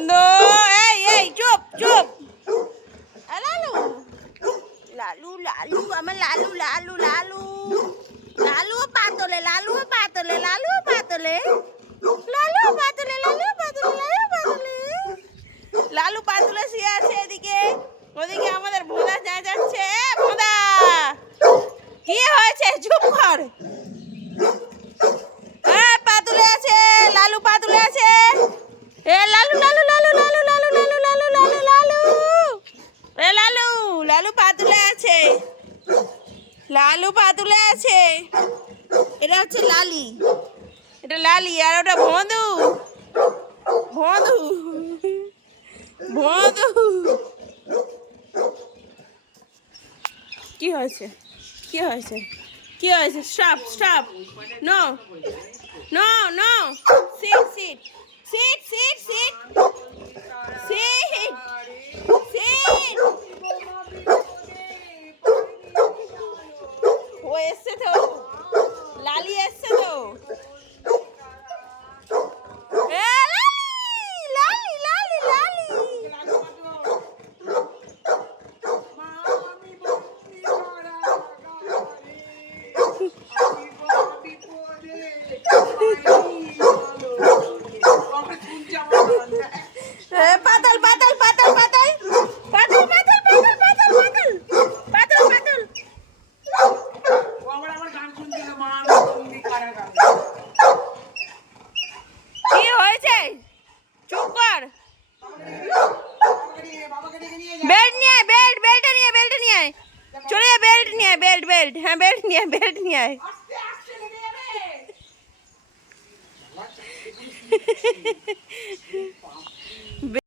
বন্ধ। এই এই চুপ চুপ। লালু লালু লালু আমার লালু লালু লালু লালু পাতলে লালু পাতলে লালু পাতলে লালু পাতলে লালু পাতলে লালু পাতলে লালু পাতলে শুয়ে আছে এদিকে, ওদিকে আমাদের ভোঁদা যা যাচ্ছে। ভোঁদা কি হয়েছে? চুপ কর। হ্যাঁ পাতুলে আছে, লালু পাতুলে আছে। এ লালু লালু লালু লালু লালু লালু লালু লালু লালু এ লালু লালু পাতুলে আছে, লালু পাতুলে আছে। এটা হচ্ছে লালি, এটা লালি, আর ওটা ভোঁদু ভোঁদু ভোঁদু। কি হয়েছে? কি হয়েছে? কি হয়েছে? Stop stop. No no no. Sit sit sit sit sit sit sit. ও এসছে তো, লালি এসছে তো। এ লালি লালি লালি লালি। পাতাল পাতাল পাতাল পাতাল পাতাল পাতাল পাতাল পাতাল পাতাল পাতাল পাতাল। কি হয়েছে? চুপ কর। বেল্ট নিয়ে আয়, বেল্ট বেল্টটা নিয়ে বেল্ট নিয়ে আয়। চলে যা, বেল্ট নিয়ে আয়, বেল্ট বেল্ট। হ্যাঁ বেল্ট নিয়ে আয়, বেল্ট নিয়ে আয়।